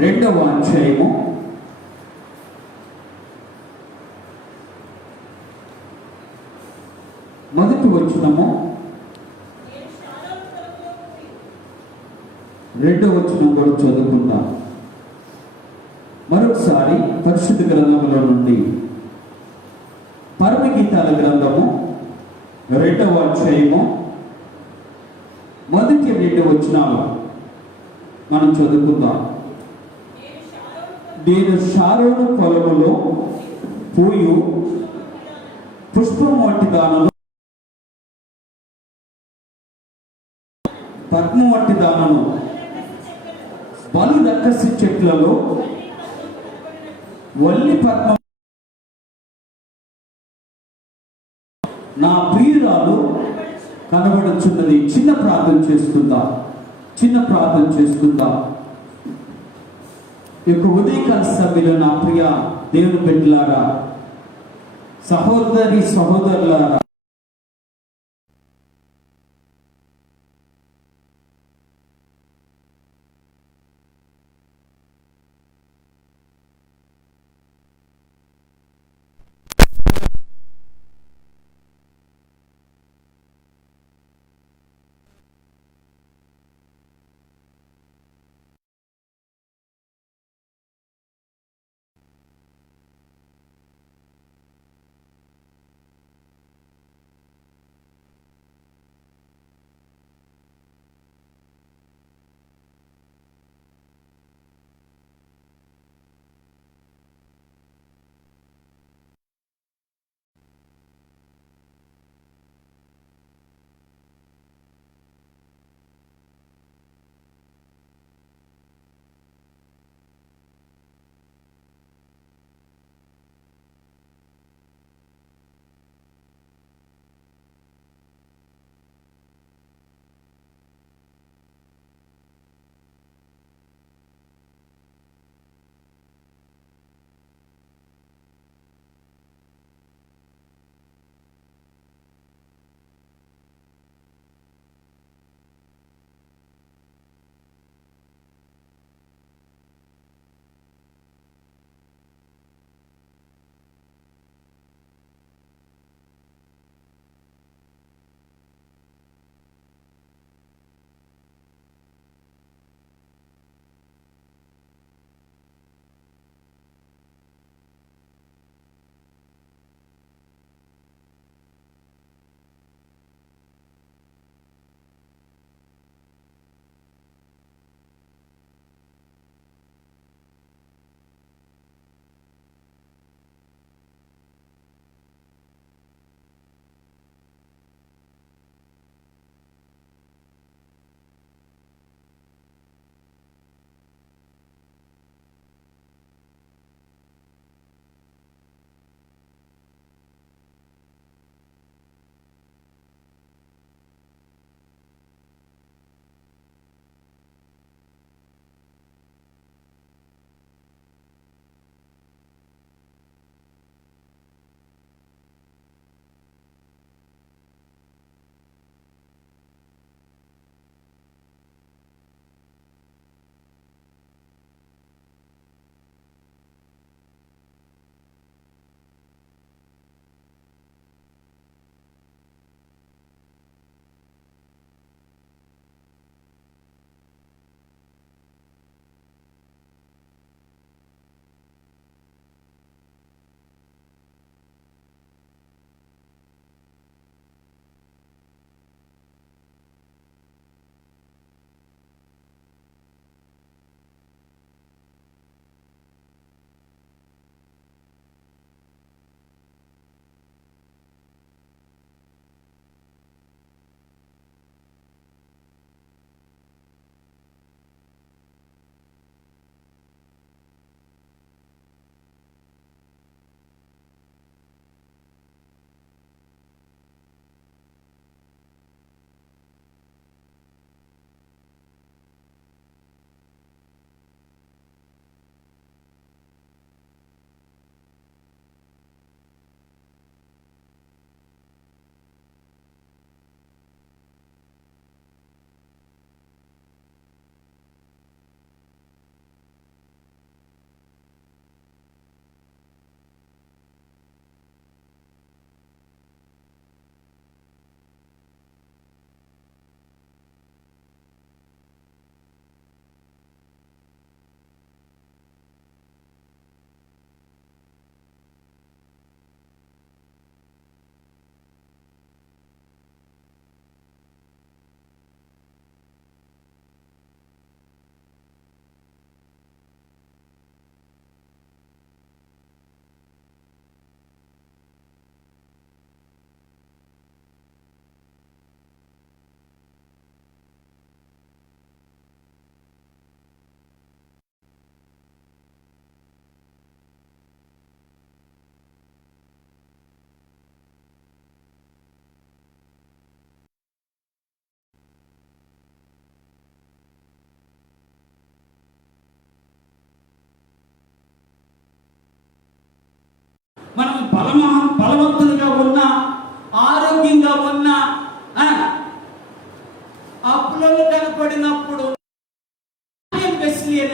రెండవ అధ్యాయము 1వ వచనము 2వ వచనం కూడా చదువుకుందాం. మరొకసారి పరిశుద్ధ గ్రంథములో నుండి పరమగీతాల గ్రంథము 2వ అధ్యాయము 1-2 వచనాలు మనం చదువుకుందాం. నేను షారోను పొలములో పూయు పుష్పం వంటి దానను, పద్మ వంటి దానను, బలు రక్కసి చెట్లలో వల్లి పద్మ నా ప్రియురాలు కనబడుచున్నది. చిన్న ప్రార్థన చేసుకుందాం. ఈ యొక్క ఉదయకాల సభ్యులు నా ప్రియ దేవుని బిడ్డలారా, సహోదరులారా,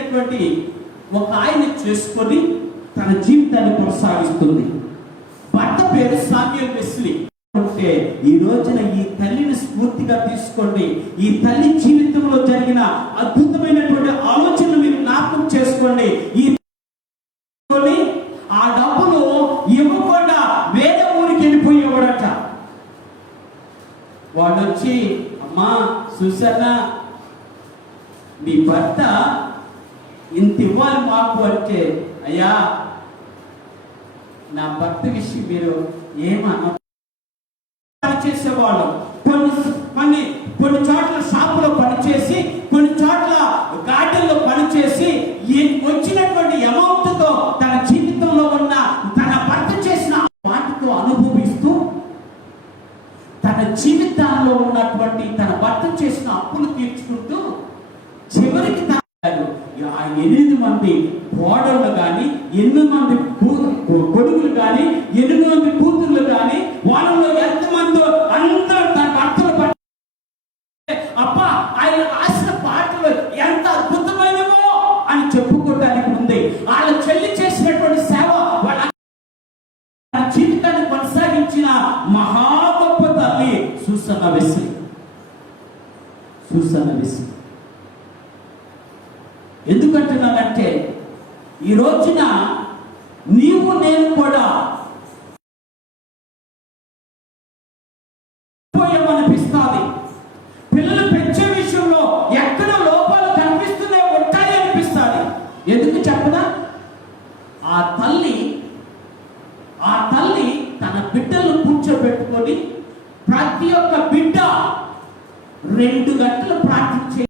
కలిగినటువంటి ఒక ఆయన చేసుకొని తన జీవితాన్ని కొనసాగిస్తుంది. భర్త పేరు సామ్యూయల్ వెస్లీ. అంటే ఈ రోజున ఈ తల్లిని స్ఫూర్తిగా తీసుకోండి. ఈ తల్లి జీవితంలో జరిగిన అద్భుతమైనటువంటి ఆలోచనలు మీరు జ్ఞాపకం చేసుకోండి. ఈ ఆ డబ్బులు ఇవ్వకుండా వేరే ఊరికి వెళ్ళిపోయేవాడట. వాడు వచ్చి, అమ్మా సుసన్నా, మీ భర్త ఇంత ఇవ్వాలి మాకు అంటే, అయ్యా నా భర్త విషయం మీరు ఏమన్నా పనిచేసేవాళ్ళు. కొన్ని చోట్ల షాపులో పనిచేసి, కొన్ని చోట్ల గార్డెన్లో పనిచేసి వచ్చినటువంటి అమౌంట్తో తన జీవితంలో ఉన్న తన భర్త చేసిన వాటితో అనుభవిస్తూ తన జీవితాల్లో ఉన్నటువంటి తన భర్త చేసిన అప్పులు తీర్చుకుంటూ చివరికి 8 మంది కోడళ్ళు కానీ, 8 మంది కొడుకులు కానీ, 8 మంది కూతుర్లు కానీ, వాళ్ళలో ఎంతమంది అందరూ తన భర్తలు అప్ప ఆయన రాసిన పాటలు ఎంత అద్భుతమైనవో అని చెప్పుకోవడానికి ఉంది. వాళ్ళ చెల్లి చేసినటువంటి సేవ, వాళ్ళ జీవితాన్ని కొనసాగించిన మహా గొప్ప తల్లి సూసన్నా వెస్లీ. ఎందుకంటున్నానంటే ఈ రోజున నీవు నేను కూడా పోయామనిపిస్తుంది. పిల్లలు పెంచే విషయంలో ఎక్కడ లోపాలు కనిపిస్తూనే ఉంటాయి అనిపిస్తుంది. ఎందుకు చెప్పదా? ఆ తల్లి తన బిడ్డలను కూర్చోబెట్టుకొని ప్రతి ఒక్క బిడ్డ 2 గంటలు ప్రార్థించే.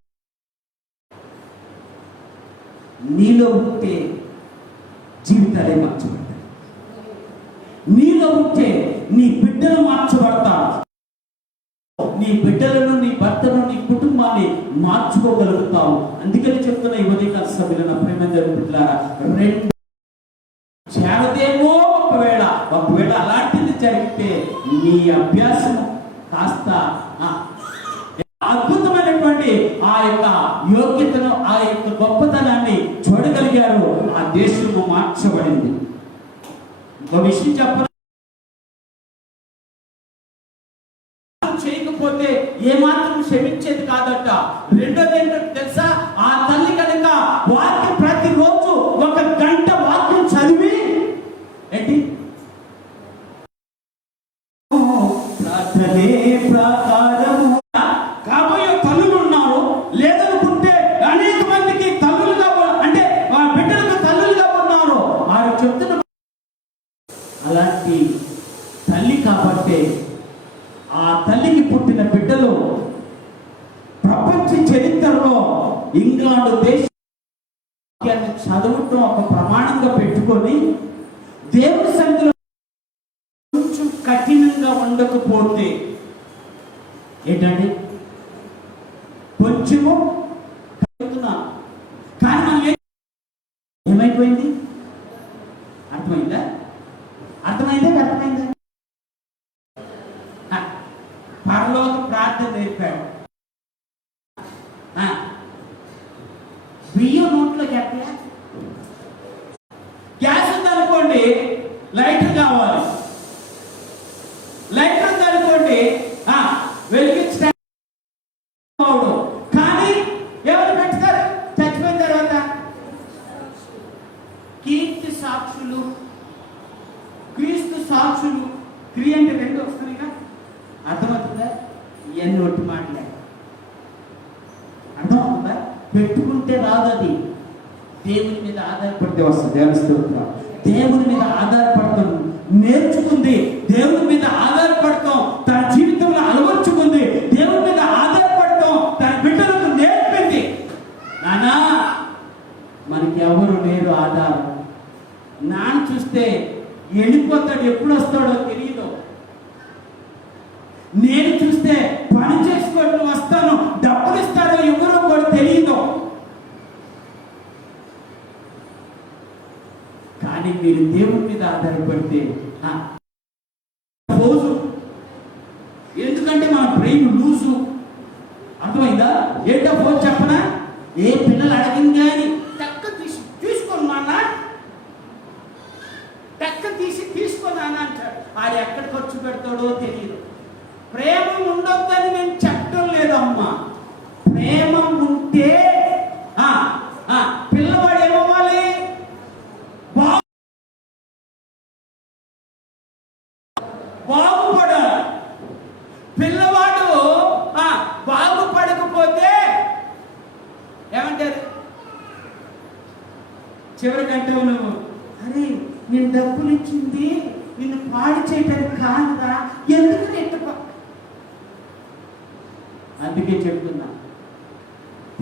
నీలో ఉంటే జీవితాలే మార్చబడతాయి. నీలో ఉంటే నీ బిడ్డలు మార్చబడతారు. నీ బిడ్డలను, నీ భర్తను, నీ కుటుంబాన్ని మార్చుకోగలుగుతావు. అందుకని చెప్తున్న ఈ ఉదయకాల సభ్యులు, నా ప్రేమ బిడ్డలారా, 2 చేరదేమో. ఒకవేళ అలాంటిది జరిగితే నీ అభ్యాసం కాస్త అద్భుతమైనటువంటి ఆ యొక్క యోగ్యతను, ఆ యొక్క గొప్పతనాన్ని చూడగలిగారు. ఆ దేశము మార్చబడింది. ఒక విషయం చెప్ప చేయకపోతే ఏమాత్రం క్షమించేది కాదట. రెండోది ఏంటంటే తెలుసా? ఆ తల్లి కనుక వాక్యం ప్రతిరోజు 1 గంట వాక్యం చదివి ఏంటి ప్రార్థనే ప్రకారము కాబోయే తల్లులు ఉన్నారు. లేదనుకుంటే అనేక మందికి తల్లులుగా, అంటే బిడ్డలకు తల్లులుగా ఉన్నారు. వారు చెప్తున్న అలాంటి తల్లి కాబట్టి ఆ తల్లికి పుట్టిన బిడ్డలు ప్రపంచ చరిత్రలో ఇంగ్లాండ్ దేశాన్ని చదవటం ఒక ప్రమాణంగా పెట్టుకొని దేవుని సన్నిధిలో కొంచెం కఠినంగా ఉండకపోతే ఏంటండి కొంచెము కానీ మనం ఏమైపోయింది? అర్థమైందా? పరలోక ప్రార్థన నేర్పాడు. బియ్యం నోట్లోకి ఎక్కడా? గ్యాస్ ఉందనుకోండి, లైటర్ కావాలి. లైటర్ ఉందనుకోండి, వెలిగించడానికి. కానీ ఎవరు పెడతారు? చచ్చిపోయిన తర్వాత కీర్తి సాక్షులు, క్రీస్తు సాక్షులు. క్రియ అంటే 2 వస్తున్నాయిగా. అర్థమవుతుందా? ఇవన్నీ ఒట్టి మాటలే. అర్థమవుతుందా? పెట్టుకుంటే రాదు. అది దేవుని మీద ఆధారపడితే వస్తుంది. దేవుని మీద ఆధారపడతాం నేర్చుకుంది. దేవుని మీద ఆధారపడతాం తన జీవితంలో అలవర్చుకుంది. దేవుని మీద ఆధారపడతాం తన బిడ్డలకు నేర్పింది. నానా మనకి ఎవరు లేరు ఆధారం. నాన్న చూస్తే వెళ్ళిపోతాడు, ఎప్పుడు వస్తాడో తెలియదు. నేను చూస్తే పని చేసుకొని వస్తాను, డబ్బులు ఇస్తాడో ఎవరో కూడా తెలియదు. కానీ మీరు దేవుని మీద ఆధారపడితే రోజు, ఎందుకంటే మన బ్రెయిన్ లూజు. అర్థమైందా? ఏంటో ఫోన్ చెప్పనా? ఏ పిల్లలు అడిగింది కానీ పెడతాడో తెలియదు. ప్రేమ ఉండొద్దని నేను చెప్పడం లేదమ్మా. ప్రేమ ఉంటే పిల్లవాడు ఏమవ్వాలి? బాగుపడాలి. పిల్లవాడు బాగుపడకపోతే ఏమంటారు? చివరికంటే నువ్వు, అరే నేను డబ్బులు ఇచ్చింది నిన్ను పాడు చేయటానికి కాదురా, ఎందుకు నెట్టుకో. అందుకే చెప్తున్నా,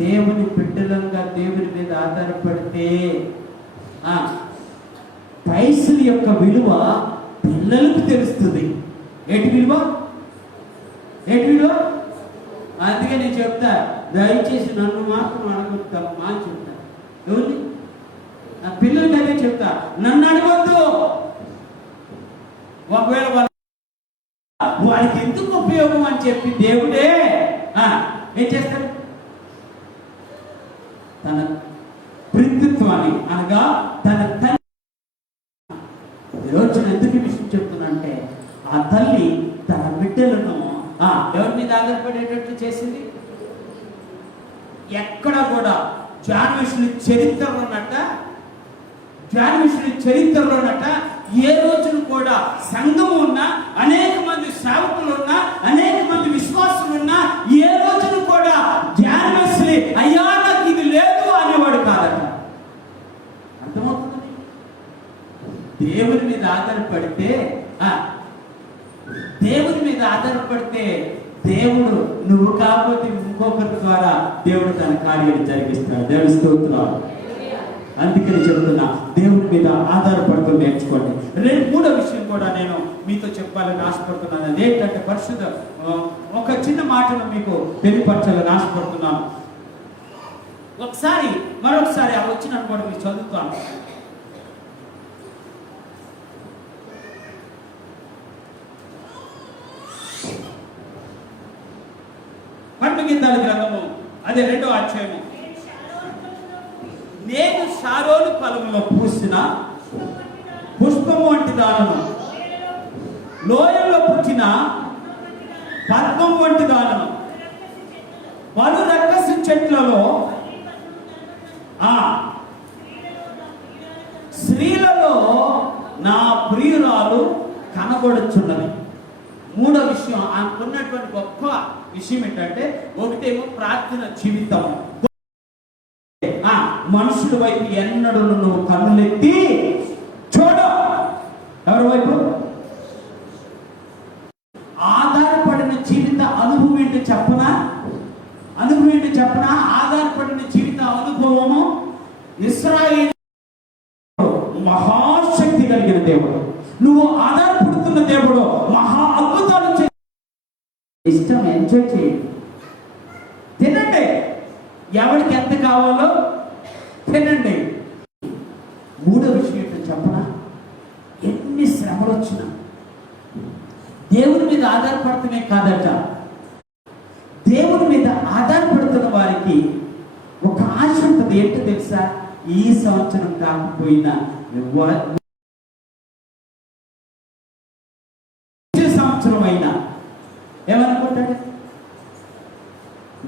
దేవుని బిడ్డలంగా దేవుని మీద ఆధారపడితే పైసల యొక్క విలువ పిల్లలకు తెలుస్తుంది. ఏంటి విలువ? అందుకే నేను చెప్తా, దయచేసి నన్ను మాత్రం అడగొద్దమ్మా అని చెప్తా. ఎవరిని? నా పిల్లలకి అదే చెప్తా, నన్ను అడగొద్దు. ఒకవేళ వాడికి ఎందుకు ఉపయోగం అని చెప్పి దేవుడే ఏం చేస్తాడు? తన ప్రిత్వాన్ని అనగా తన తల్లి. ఈరోజు ఎందుకు విషయం చెప్తున్నా, ఆ తల్లి తన బిడ్డలను ఎవరి మీద ఆధారపడేటట్టు చేసింది. ఎక్కడ కూడా జాన్విషుని చరిత్రలో ఉన్నట్ట ఏ రోజును కూడా సంఘం ఉన్నా, అనేక మంది సేవకులు ఉన్నా, అనేక మంది విశ్వాసులు ఉన్నా, ఏ రోజును కూడా జాన్విషుని అయ్యా నాకు ఇది లేదు అనేవాడు కాదట. అర్థమవుతుంది? దేవుని మీద ఆధారపడితే దేవుడు నువ్వు కాకపోతే ఇంకొకరి ద్వారా దేవుడు తన కార్యాలు జరిగిస్తాడు. దేవుని స్తోత్రం. అందుకని చెబుతున్నా, దేవుడి మీద ఆధారపడుతూ నేర్చుకోండి. మూడో విషయం కూడా నేను మీతో చెప్పాలని ఆశపడుతున్నాను. అదేంటంటే పరిశుద్ధ ఒక చిన్న మాటను మీకు తెలియపరచాలని ఆశపడుతున్నాను. మరొకసారి ఆ వచ్చిన కూడా మీరు చదువుతాను. పర్ణగీతాల గ్రంథము అదే 2వ అధ్యాయము. నేను షారోను ఫలములో పూసిన పుష్పము వంటి దానను, లోయల్లో పుట్టిన పద్మం వంటి దానను, పలు రక్కసి చెట్లలో స్త్రీలలో నా ప్రియురాలు కనబడుచున్నది. మూడో విషయం, ఆమెకున్నటువంటి గొప్ప విషయం ఏంటంటే, ఒకటేమో ప్రార్థన జీవితం. మనుషుల వైపు ఎన్నడూ నువ్వు కన్నులెత్తి చూడ. ఎవరి వైపు? ఆధారపడిన జీవిత అనుభవం ఏంటి చెప్పనా? ఆధారపడిన జీవిత అనుభవము ఇశ్రాయేలు మహాశక్తి కలిగిన దేవుడు. నువ్వు ఆధారపడుతున్న దేవుడు మహా అద్భుతాలు ఇష్టం. ఎంజాయ్ చేయండి, తినండి, ఎవరికి ఎంత కావాలో తినండి. మూడో విషయం ఏంటో చెప్పనా? ఎన్ని శ్రమలు వచ్చినా దేవుని మీద ఆధారపడటమే కాదట, దేవుని మీద ఆధారపడుతున్న వారికి ఒక ఆశ ఉంటుంది. ఏంటో తెలుసా? ఈ సంవత్సరం కాకపోయినా సంవత్సరం అయినా ఏమనుకుంటాడు?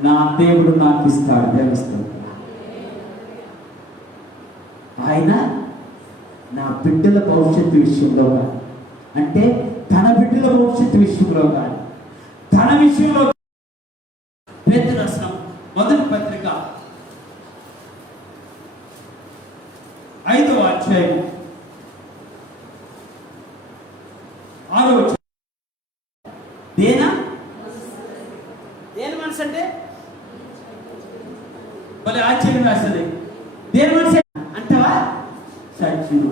నా దేవుడు నాకు ఇస్తాడు. దేవస్తాడు ఆయన. నా బిడ్డల భవిష్యత్తు విషయంలో కానీ, అంటే తన బిడ్డల భవిష్యత్తు విషయంలో కానీ, తన విషయంలో. పేతురు రాసిన మొదటి పత్రిక 5వ అధ్యాయం 6వ వచనం. దేని మనసు అంటే భలే ఆశ్చర్యం రాస్తుంది. దేని మనసు అంటవా? సత్యుడు,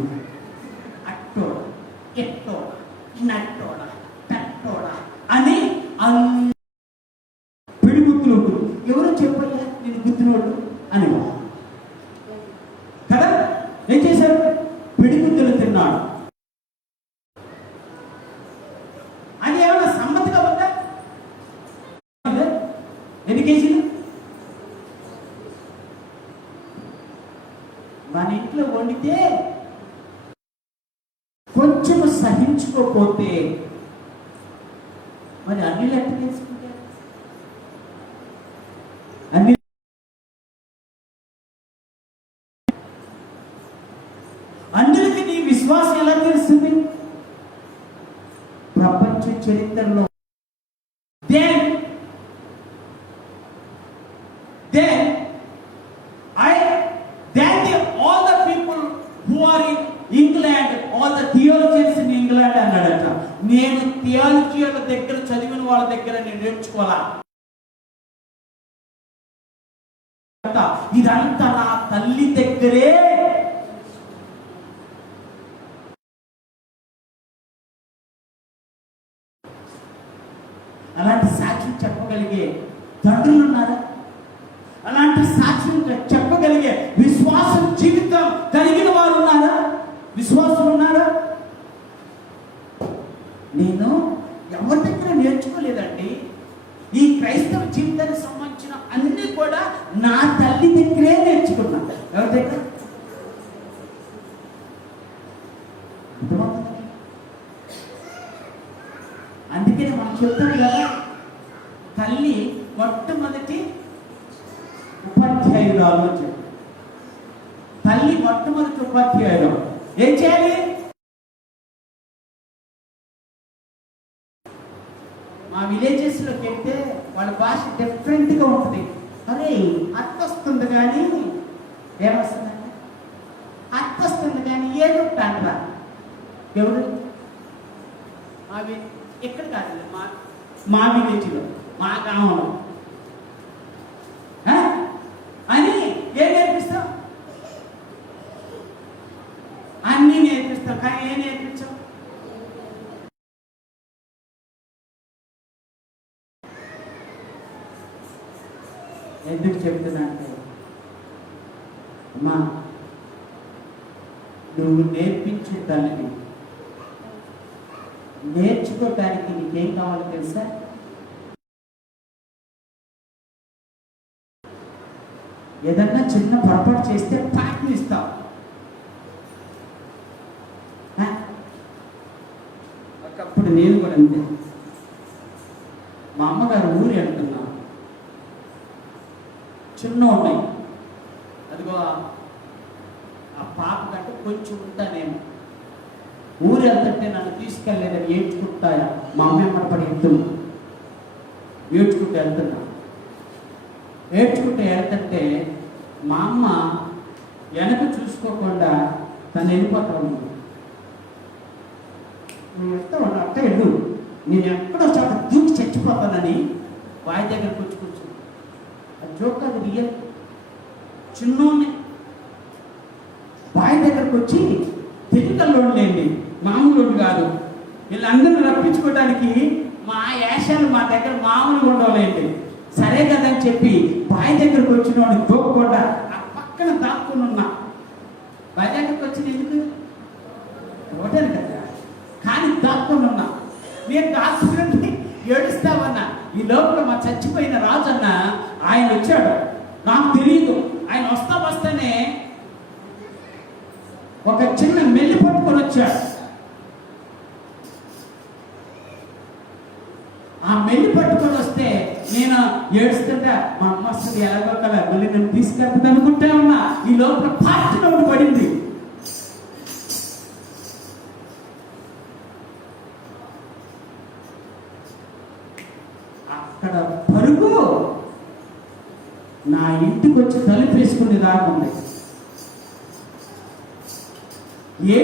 అట్టోడ, ఎట్టోడ, నట్టోడ, తట్టోడ అని పిడిగుత్తులు. ఎవరో చెప్పయ్యా నేను గుర్తునోడు అని కదా. ఏం చేశారు? పిడిగుత్తులు తిన్నాడు అని ఏమన్నా సమ్మతిగా ఉందా? ఎన్ని కేజీలు? మన ఇంట్లో వండితే కొంచెం సహించుకోకపోతే మరి అన్ని ఎట్లా తెలుసుకుంటారు? అన్ని అన్యులకి నీ విశ్వాసం ఎలా తెలుస్తుంది? ప్రపంచ చరిత్రలో all the people who are in England, all the theologians in England అన్నాడట. నేను థియాలజీల దగ్గర చదివిన వాళ్ళ దగ్గర నేను నేర్చుకోవాలా, ఇదంతా నా తల్లి దగ్గరే. అలాంటి సాక్ష్యం చెప్పగలిగే తండ్రులు ఉన్నారా? అలాంటి సాక్ష్యం చెప్పగలిగే విశ్వాసం జీవితం కలిగిన వారు ఉన్నారా? విశ్వాసం ఉన్నారా? నేను ఎవరి దగ్గర నేర్చుకోలేదండి. ఈ క్రైస్తవ జీవితానికి సంబంధించిన అన్ని కూడా నా తల్లి దగ్గరే నేర్చుకున్నా. ఎవరి దగ్గర? అందుకని మనం చెప్తాం కదా, తల్లి మొట్టమొదటి ఉపాధ్యాయురాలు అని చెప్పి. తల్లి మొట్టమొదటి ఉపాధ్యాయురాలు. ఏం చేయాలి? మా విలేజెస్లోకి వెళ్తే వాళ్ళ భాష డిఫరెంట్గా ఉంటుంది. అరే అత్త వస్తుంది కానీ ఏమొస్తుందండి? అత్త వస్తుంది కానీ ఏదో అంటారా? ఎవరు? ఎక్కడ కాదు, మా విలేజ్లో, మా గ్రామంలో అని ఏం నేర్పిస్తాం? అన్నీ నేర్పిస్తాం, కానీ ఏం నేర్పించాం? ఎందుకు చెప్తున్నా అంటే, అమ్మా నువ్వు నేర్పించే తల్లిని నేర్చుకోవటానికి నీకేం కావాలో తెలుసా? ఏదన్నా చిన్న పొరపాటు చేస్తే పాఠం ఇస్తావు. ఒకప్పుడు నేను కూడా అంతే. మా అమ్మగారు ఊరు వెళ్తున్నా, చిన్న ఉన్నాయి, అదిగో ఆ పాప కంటే కొంచెం ఉంటానేమో. ఊరు వెళ్తుంటే నన్ను తీసుకెళ్ళలేదని ఏడ్చుకుంటాయా? మా అమ్మ ఎమ్మడపడి ఏడ్చుకుంటూ వెళ్తున్నా. ఏడ్చుకుంటూ వెళ్తుంటే మా అమ్మ వెనక చూసుకోకుండా తను వెళ్ళిపోతా ఉంది. నేను వెళ్తాను, అట్ట వెళ్ళు, నేను ఎక్కడో చోట దూకి చచ్చిపోతానని వాయి దగ్గరకు వచ్చి కూర్చుని. అది జోక్ కాదు, రియల్. చిన్నోనే వాయి దగ్గరకు వచ్చి, తెలుగులోడు లేండి, మామూలు కాదు, వీళ్ళందరూ రప్పించుకోవడానికి మా యాశాలు మా దగ్గర మామూలుగా ఉండవులేండి. సరే కదని చెప్పి బావి దగ్గరకు వచ్చిన వాడిని తోకుండా ఆ పక్కన దాక్కుని ఉన్నా. బావి దగ్గరకు వచ్చింది ఎందుకు? ఒకటాను కదా, కానీ దాక్కుని ఉన్నా. నేను దాక్కుని ఏడుస్తామన్నా. ఈ లోపల మా చచ్చిపోయిన రాజు అన్న ఆయన వచ్చాడు. నాకు తెలియదు, ఆయన వస్తానే ఒక చిన్న మెల్లి పట్టుకొని వచ్చాడు. ఆ మెల్లి పట్టుకొని వస్తే నేను ఏడుస్తుంటా, మా అమ్మ వస్తుంది ఎలాగో కదా, మళ్ళీ నేను తీసుకెళ్తుంది అనుకుంటా ఉన్నా. ఈ లోపల పార్టీలో పడింది. అక్కడ పరుగు నా ఇంటికి వచ్చి తలుపు వేసుకునే దాకుంది. ఏ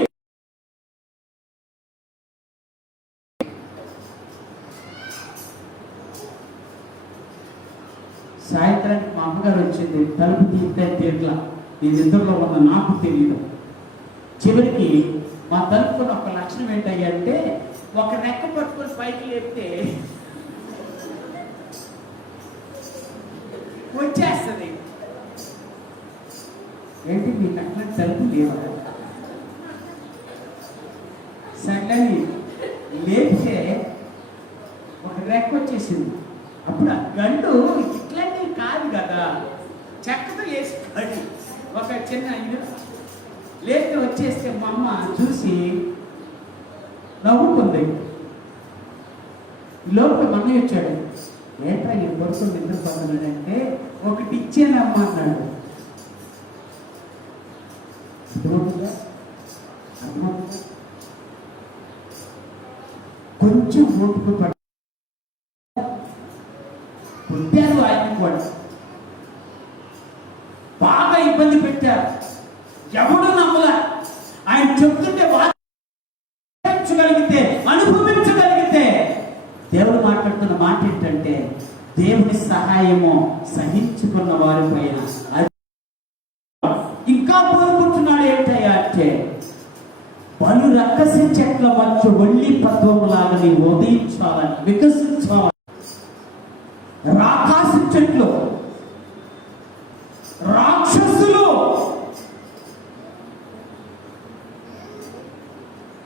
సాయంత్రానికి మా అమ్మగారు వచ్చింది. తలుపు తీస్తే తీట్లా, ఈ నిద్రలో ఉన్న నాకు తెలియదు. చివరికి మా తలుపుకున్న ఒక లక్షణం ఏంటంటే, ఒక రెక్క పట్టుకొని పైకి లేపితే వచ్చేస్తుంది. ఏంటి మీకు అట్లా తలుపు లేవా? సగని లేపితే ఒక రెక్క వచ్చేసింది. అప్పుడు ఆ గండు ఇట్లాంటివి కాదు కదా, చెక్కతో వేసి గడి ఒక చిన్న లేపితే వచ్చేస్తే మా అమ్మ చూసి నవ్వుకుంది. లోపల మన్నయ్య వచ్చాడు. ఏంట్రా ఈ కొడుకు నిద్ర పడుతున్నాడంటే ఒకటి ఇచ్చానమ్మా అన్నాడు. అర్థమవుతుందా? అర్థమవుతుందా? కొంచెం ఓపిక కొట్టారు, ఆయన కూడా బాగా ఇబ్బంది పెట్టారు. ఎవడు నమ్మల. ఆయన చెప్తుంటే అనుభవించగలిగితే దేవుడు మాట్లాడుతున్న మాట ఏంటంటే, దేవుని సహాయము సహించుకున్న వారి పైన. ఇంకా కోరుకుంటున్నాడు ఏంటయ్యా అంటే, పలు రక్కసి చెట్ల మధ్య ఒళ్ళి పత్వములాగా నీ ఉదయించాలని, వికసించాలని. రాకాసి చెట్లు, రాక్షసులు,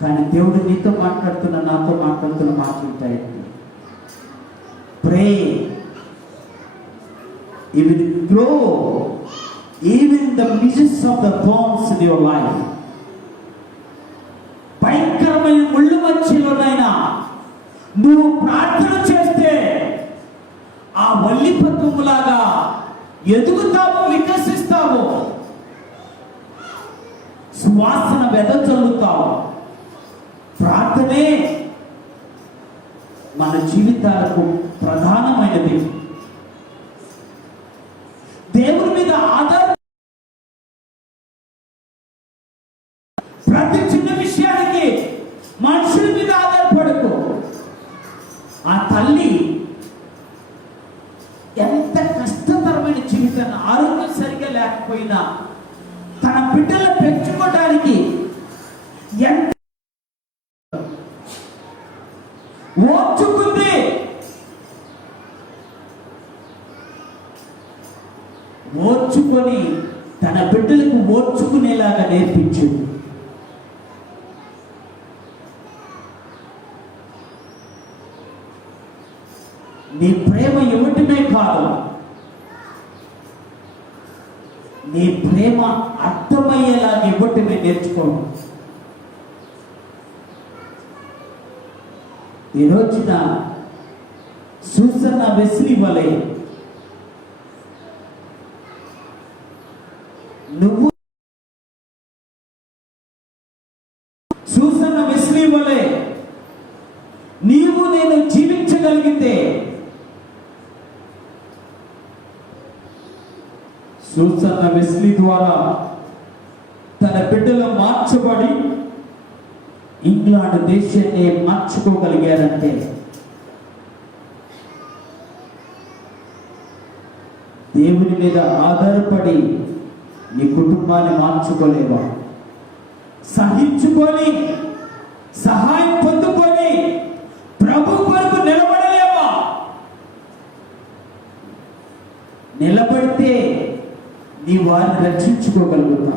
కానీ దేవుడు నీతో మాట్లాడుతున్న, నాతో మాట్లాడుతున్న మాట ఉంటాయండి. ప్రే, you will grow even in the midst of the thorns in your life. భయంకరమైన ముళ్ళు మధ్యలోనైనా నువ్వు ప్రార్థన చేస్తే ఆ వల్లి పత్వములాగా ఎదుగుతావు, వికసిస్తావు, సువాసన వెదజల్లుతావు. ప్రార్థనే మన జీవితాలకు ప్రధానమైనది. దేవుని మీద ఆధార ప్రతి చిన్న విషయానికి మనుషుల మీద ఆధారపడకు. ఆ తల్లి ఎంత కష్టతరమైన జీవితాన్ని, ఆరోగ్యం సరిగా లేకపోయినా తన బిడ్డలు పెంచుకోవడానికి ఎంత ఓర్చుకుంది. ఓర్చుకొని తన బిడ్డలకు ఓర్చుకునేలాగా నేర్పించింది. నీ ప్రేమ ఇవ్వటమే కాదు, నీ ప్రేమ అర్థమయ్యేలాగా ఇవ్వటమే నేర్చుకోండి. ఈ రోజున సూసన్న వెస్లీ వలె నువ్వు, సూసన్న వెస్లీ వలె నీవు నేను జీవించగలిగితే, సూసన్న వెస్లీ ద్వారా తన బిడ్డలు మార్చబడి ఇంగ్లాండ్ దేశాన్ని మార్చుకోగలిగారంటే దేవుని మీద ఆధారపడి నీ కుటుంబాన్ని మార్చుకోలేవా? సహించుకొని సహాయం పొందుకొని ప్రభు కొరకు నిలబడలేవా? నిలబడితే నీ వారిని రక్షించుకోగలుగుతా.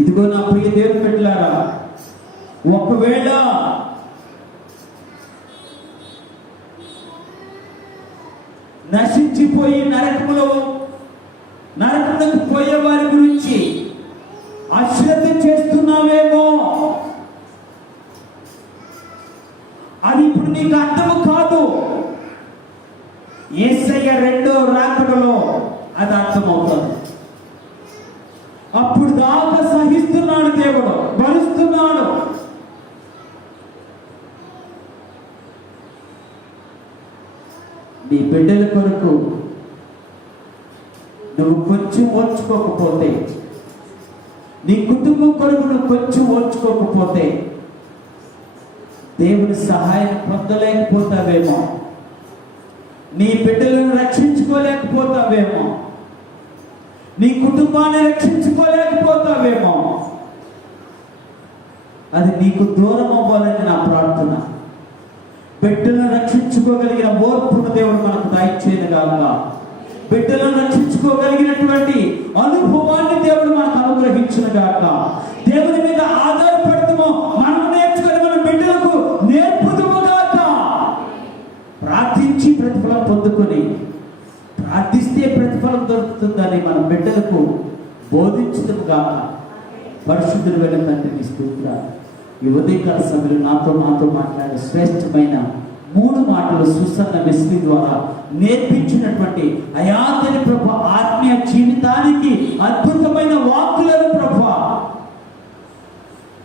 ఇదిగో నా ప్రియ దేవుని బిడ్డలారా, ఒకవేళ నశించిపోయి నరకములకు పోయే వారి గురించి అశ్రద్ధ చేస్తున్నావేమో, అది ఇప్పుడు నీకు అర్థము కాదు. యేసయ్య రెండో రాకడలో అది అర్థమవుతుంది. అప్పుడు దాకా సహిస్తున్నాడు దేవుడు, భరిస్తున్నాడు. నీ బిడ్డల కొరకు నువ్వు కొంచెం ఓర్చుకోకపోతే, నీ కుటుంబం కొరకు నువ్వు కొంచెం ఓర్చుకోకపోతే దేవుని సహాయం పొందలేకపోతావేమో, నీ బిడ్డలను రక్షించుకోలేకపోతావేమో, నీ కుటుంబాన్ని రక్షించుకోలేకపోతావేమో. అది నీకు దూరం అవ్వాలని నా ప్రార్థన. బిడ్డలను రక్షించుకోగలిగిన ఓర్పును దేవుడు మనకు దయచేయనుగాక. బిడ్డలను రక్షించుకోగలిగినటువంటి అనుభవాన్ని దేవుడు మనకు అనుగ్రహించునుగాక. దేవుని మీద ఆధారపడతామో మనం నేర్చుకొని మన బిడ్డలకు నేర్పుదుముగాక. ప్రార్థించి ప్రతిఫలం పొందుకొని, ప్రార్థిస్తే ప్రతిఫలం దొరుకుతుందని మన బిడ్డలకు బోధించుదుముగాక. పరిశుద్ధుడు వెళ్ళ తండ్రిని స్తోత్రాలు. ఈ ఉదయకాల సమయంలో నాతో మాట్లాడే శ్రేష్టమైన 3 మాటలు సుసన్న వెస్లీ ద్వారా నేర్పించినటువంటి అయాతని ప్రభు ఆత్మీయ జీవితానికి అద్భుతమైన వాక్కులను ప్రభు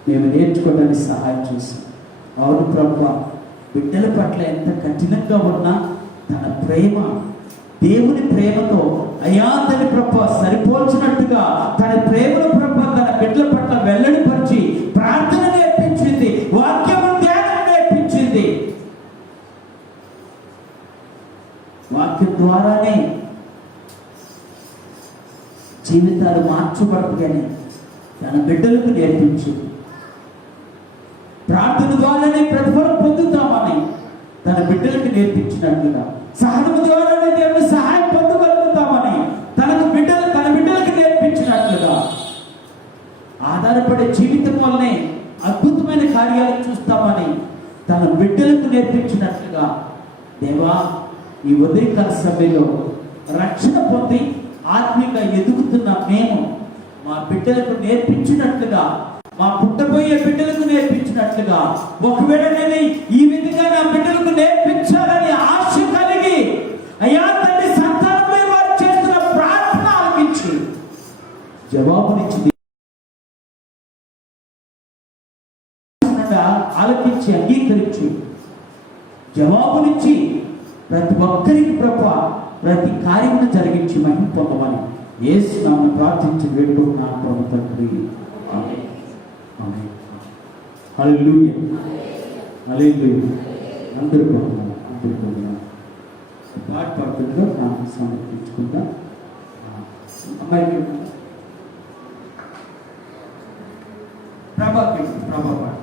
మేము నేర్చుకోవడానికి సహాయం చేశాం. అవును ప్రభు, బిడ్డల పట్ల ఎంత కఠినంగా ఉన్నా తన ప్రేమ దేవుని ప్రేమతో అయాతని ప్రభు సరిపోల్చినట్టుగా తన ప్రేమను ప్రభు తన బిడ్డల పట్ల వెల్లడిపరిచి ప్రార్థన నేర్పించింది, వాక్యము ధ్యానం నేర్పించింది. వాక్యం ద్వారానే జీవితాలు మార్చబడతాయని తన బిడ్డలకు నేర్పించింది. ప్రార్థన ద్వారానే ప్రతిఫలం పొందుతామని తన బిడ్డలకు నేర్పించినట్లుగా, సహనము ద్వారానే దేవుని సహాయం పొందగలుగుతామని తన బిడ్డలకు నేర్పించినట్లుగా, ఆధారపడే జీవితం వల్లనే అద్భుతమైన కార్యాలు చూస్తామని తన బిడ్డలకు నేర్పించినట్లుగా, దేవా ఈ ఉదయకాల సమయంలో రక్షణ పొంది ఆత్మీయంగా ఎదుగుతున్న మేము మా బిడ్డలకు నేర్పించినట్లుగా, మా పుట్టబోయే బిడ్డలకు నేర్పించినట్లుగా, ఒకవేళ నేను ఈ విధంగా నా బిడ్డలకు నేర్పించాలని ఆశ కలిగి అయ్యా తండ్రి సంతానమే వారు చేస్తున్న ప్రార్థన ఆలకించి జవాబునిచ్చింది, ఆలకించి అంగీకరించి జవాబునిచ్చి ప్రతి ఒక్కరికి ప్రభు ప్రతి కార్యమును జరిగించి మహిమ పొందమని యేసు నామమున ప్రార్థించి వేడుకుంటున్నాను ప్రభు తండ్రి. ఆమేన్. ఆమేన్. హల్లెలూయా. హల్లెలూయా. అందరూ కొంటున్నాను, అందరూ కొంటున్నాను. పాట పాడుతుందో నాకు సమర్పించుకుంటా. అమ్మాయి ప్రభా పాడు.